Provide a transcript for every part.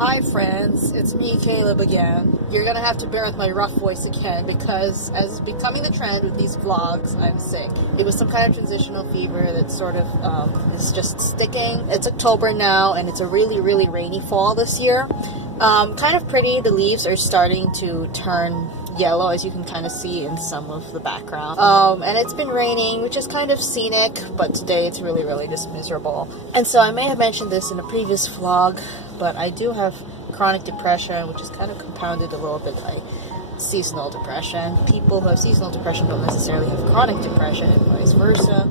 Hi friends, it's me, Kaleb again. You're gonna have to bear with my rough voice again because, as is becoming the trend with these vlogs, I'm sick. It was some kind of transitional fever that sort of is just sticking. It's October now and it's a really rainy fall this year. Kind of pretty, the leaves are starting to turn yellow, as you can kind of see in some of the background. And it's been raining, which is kind of scenic, but today it's really just miserable. And so I may have mentioned this in a previous vlog, but I do have chronic depression, which is kind of compounded a little bit by seasonal depression. People who have seasonal depression don't necessarily have chronic depression, and vice versa.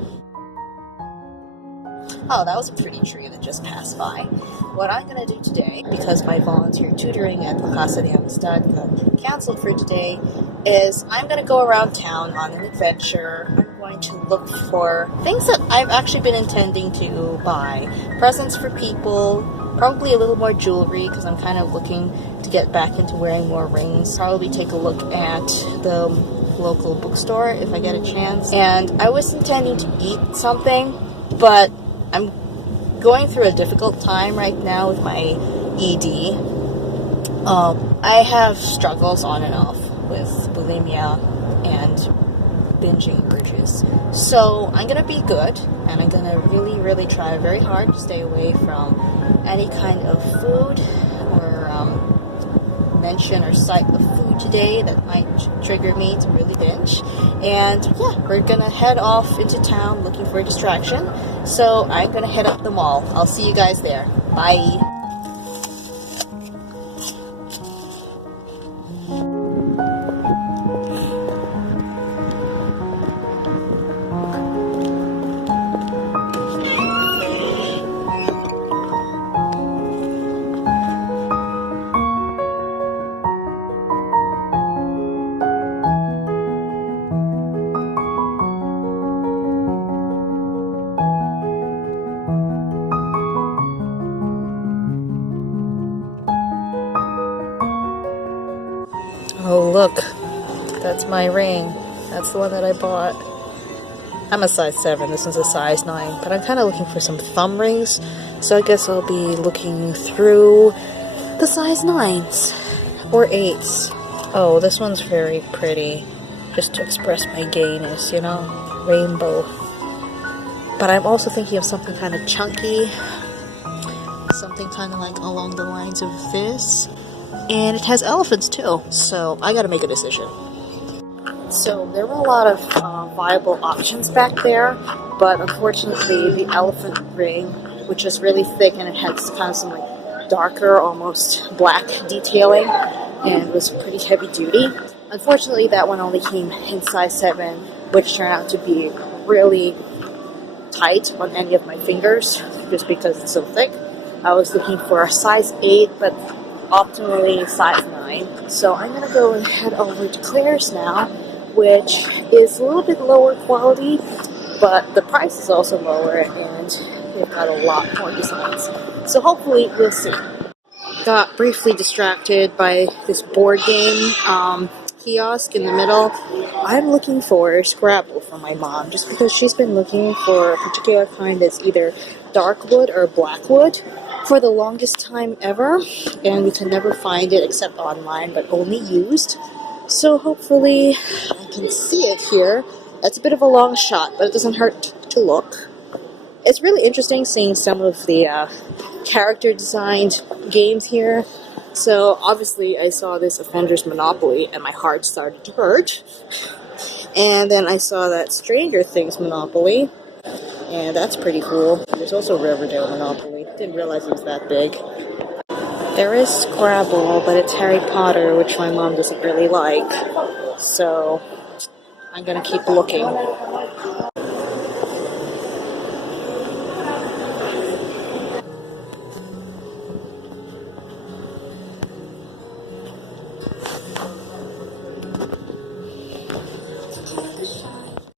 Oh, that was a pretty tree that just passed by. What I'm going to do today, because my volunteer tutoring at La Casa de Amistad got canceled for today, is I'm going to go around town on an adventure. I'm going to look for things that I've actually been intending to buy. Presents for people, probably a little more jewelry, because I'm kind of looking to get back into wearing more rings. Probably take a look at the local bookstore if I get a chance. And I was intending to eat something, but I'm going through a difficult time right now with my ED. I have struggles on and off with bulimia and binging urges. So I'm going to be good, and I'm going to really try very hard to stay away from any kind of food or mention or sight of food today that might trigger me to really binge. And yeah, we're gonna head off into town looking for a distraction. So I'm gonna head up the mall. I'll see you guys there. Bye. Oh look, that's my ring. That's the one that I bought. I'm a size 7, this is a size 9, but I'm kind of looking for some thumb rings, so I guess I'll be looking through the size 9s or 8s. Oh, this one's very pretty, just to express my gayness, you know, rainbow. But I'm also thinking of something kind of chunky, something kind of like along the lines of this. And it has elephants too, so I gotta make a decision. So there were a lot of viable options back there, but unfortunately the elephant ring, which is really thick and it has kind of some like darker, almost black detailing, and was pretty heavy duty. Unfortunately that one only came in size 7, which turned out to be really tight on any of my fingers, just because it's so thick. I was looking for a size 8, but optimally size 9. So I'm going to go and head over to Claire's now, which is a little bit lower quality, but the price is also lower and they've got a lot more designs. So hopefully we'll see. Got briefly distracted by this board game kiosk in the middle. I'm looking for Scrabble for my mom, just because she's been looking for a particular kind that's either dark wood or black wood for the longest time ever, and we can never find it except online, but only used. So hopefully I can see it here. That's a bit of a long shot, but it doesn't hurt to look. It's really interesting seeing some of the character designed games here. So obviously I saw this Offender's Monopoly and my heart started to hurt. And then I saw that Stranger Things Monopoly, and that's pretty cool. There's also Riverdale Monopoly. Didn't realize it was that big. There is Scrabble, but it's Harry Potter, which my mom doesn't really like. So I'm gonna keep looking.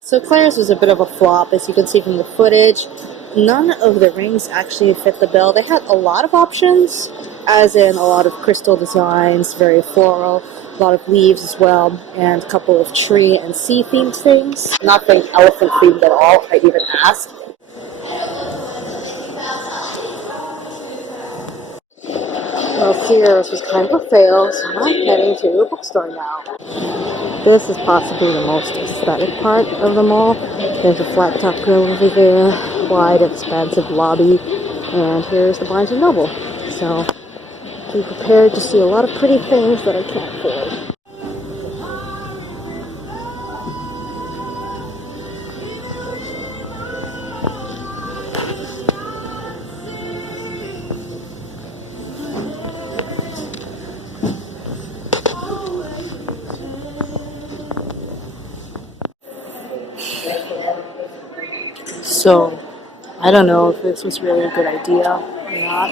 So Claire's was a bit of a flop, as you can see from the footage. None of the rings actually fit the bill. They had a lot of options, as in a lot of crystal designs, very floral, a lot of leaves as well, and a couple of tree and sea themed things. Nothing elephant themed at all, I even asked. Well, Sears was kind of a fail, so I'm heading to a bookstore now. This is possibly the most aesthetic part of the mall. There's a flat top grill over there, wide, expansive lobby, and here's the Barnes & Noble. So, be prepared to see a lot of pretty things that I can't afford. So, I don't know if this was really a good idea or not.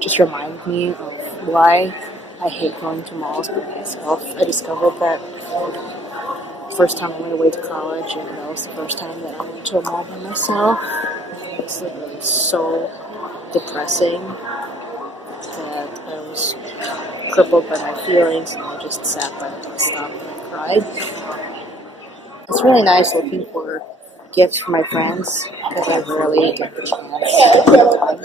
Just reminded me of why I hate going to malls by myself. I discovered that the first time I went away to college, and that was the first time that I went to a mall by myself. It was like so depressing that I was crippled by my feelings, and I just sat by the bus stop and I cried. It's really nice looking for gifts for my friends because I rarely get the chance to do that.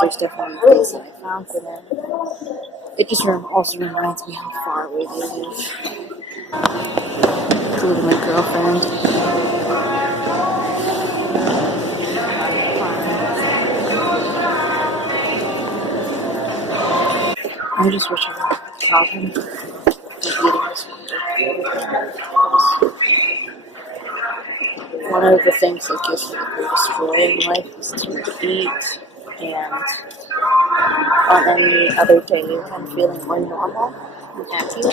There's definitely things that I found for them. It just also reminds me how far away they live. Including my girlfriend. I just wish I had a problem with eating this one of the things that gives me the greatest joy in life is to eat, and on any other day when I'm feeling more normal and happier,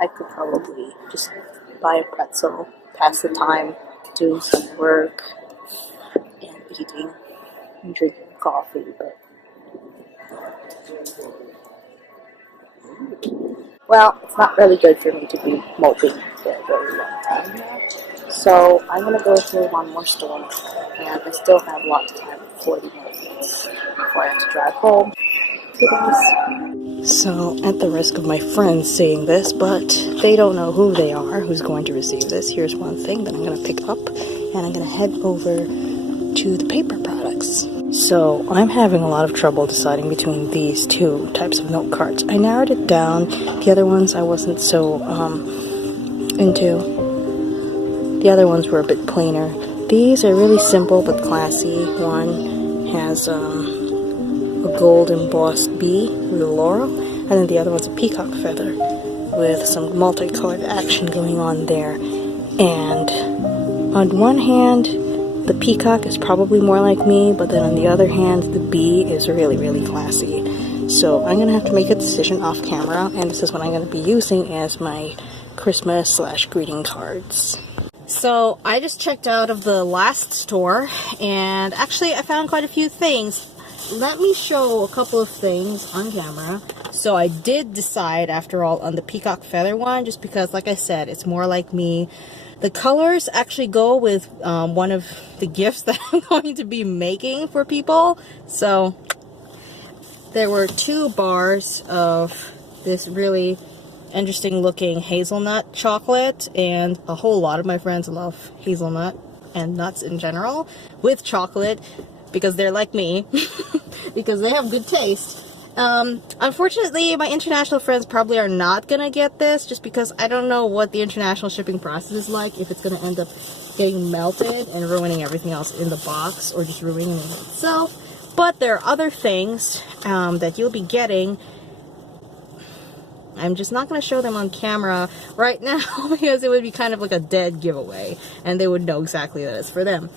I could probably just buy a pretzel, pass the time doing some work, and eating and drinking coffee, but well, it's not really good for me to be moping for a very long time now. So I'm going to go through one more store, and I still have lots of time, 40 minutes, before I have to drive home. So, at the risk of my friends seeing this, but they don't know who they are, who's going to receive this, here's one thing that I'm going to pick up, and I'm going to head over to the paper products. So, I'm having a lot of trouble deciding between these two types of note cards. I narrowed it down. The other ones I wasn't so into. The other ones were a bit plainer. These are really simple but classy. One has a gold embossed bee with a laurel, and then the other one's a peacock feather with some multicolored action going on there. And on one hand, the peacock is probably more like me, but then on the other hand, the bee is really, really classy. So I'm going to have to make a decision off camera, and this is what I'm going to be using as my Christmas/greeting cards. So I just checked out of the last store, and actually I found quite a few things. Let me show a couple of things on camera. So I did decide, after all, on the peacock feather one, just because, like I said, it's more like me. The colors actually go with one of the gifts that I'm going to be making for people. So there were 2 bars of this really interesting looking hazelnut chocolate, and a whole lot of my friends love hazelnut and nuts in general with chocolate because they're like me because they have good taste. Unfortunately, my international friends probably are not gonna get this just because I don't know what the international shipping process is like, if it's gonna end up getting melted and ruining everything else in the box or just ruining it itself. But there are other things that you'll be getting. I'm just not going to show them on camera right now because it would be kind of like a dead giveaway, and they would know exactly that it's for them.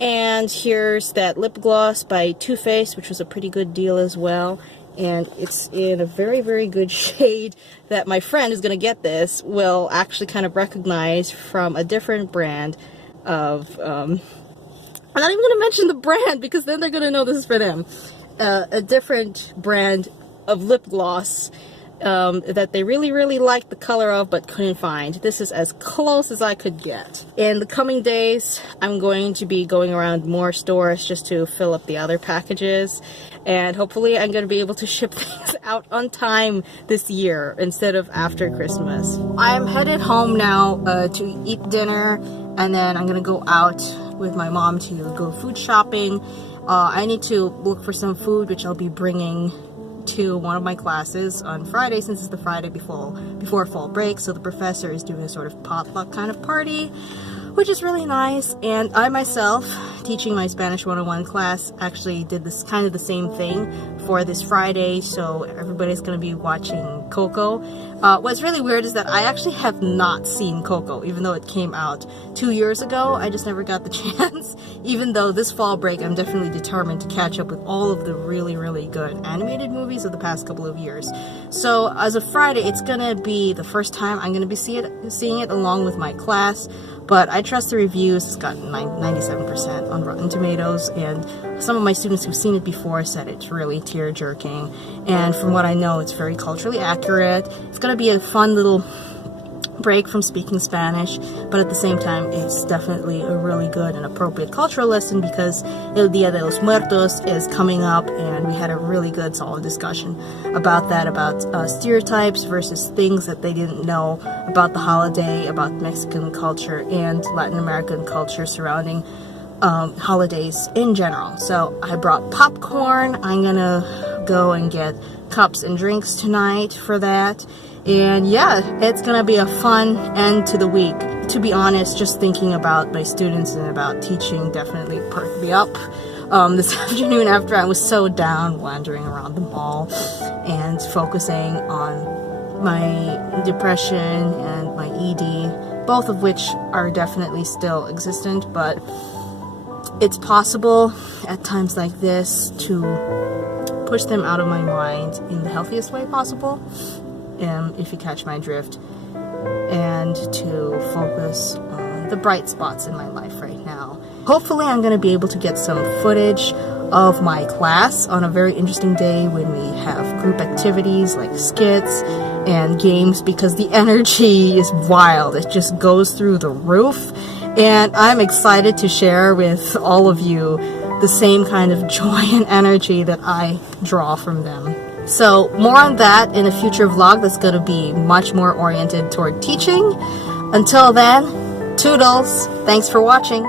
And here's that lip gloss by Too Faced, which was a pretty good deal as well. And it's in a very, very good shade that my friend who's going to get this will actually kind of recognize from a different brand of... I'm not even going to mention the brand because then they're going to know this is for them. A different brand of lip gloss that they really, really liked the color of but couldn't find. This is as close as I could get. In the coming days, I'm going to be going around more stores just to fill up the other packages, and hopefully I'm going to be able to ship things out on time this year instead of after Christmas. I'm headed home now to eat dinner, and then I'm going to go out with my mom to go food shopping. I need to look for some food, which I'll be bringing to one of my classes on Friday, since it's the Friday before fall break. So the professor is doing a sort of potluck kind of party, which is really nice. And I myself, teaching my Spanish 101 class, actually did this kind of the same thing for this Friday. So everybody's going to be watching Coco. What's really weird is that I actually have not seen Coco, even though it came out 2 years ago. I just never got the chance. Even though this fall break, I'm definitely determined to catch up with all of the really, really good animated movies of the past couple of years. So as of Friday, it's going to be the first time I'm going to be seeing it along with my class. But I trust the reviews. It's got 97% on Rotten Tomatoes, and some of my students who've seen it before said it's really tear-jerking. And from what I know, it's very culturally accurate. It's going to be a fun little break from speaking Spanish, but at the same time, it's definitely a really good and appropriate cultural lesson because El Dia de los Muertos is coming up, and we had a really good, solid discussion about that, about stereotypes versus things that they didn't know about the holiday, about Mexican culture and Latin American culture surrounding holidays in general. So I brought popcorn. I'm gonna go and get cups and drinks tonight for that. And yeah, it's gonna be a fun end to the week. To be honest, just thinking about my students and about teaching definitely perked me up this afternoon after I was so down wandering around the mall and focusing on my depression and my ED, both of which are definitely still existent, but it's possible at times like this to push them out of my mind in the healthiest way possible. If you catch my drift, and to focus on the bright spots in my life right now. Hopefully I'm going to be able to get some footage of my class on a very interesting day when we have group activities like skits and games, because the energy is wild. It just goes through the roof, and I'm excited to share with all of you the same kind of joy and energy that I draw from them. So more on that in a future vlog that's going to be much more oriented toward teaching. Until then, toodles. Thanks for watching.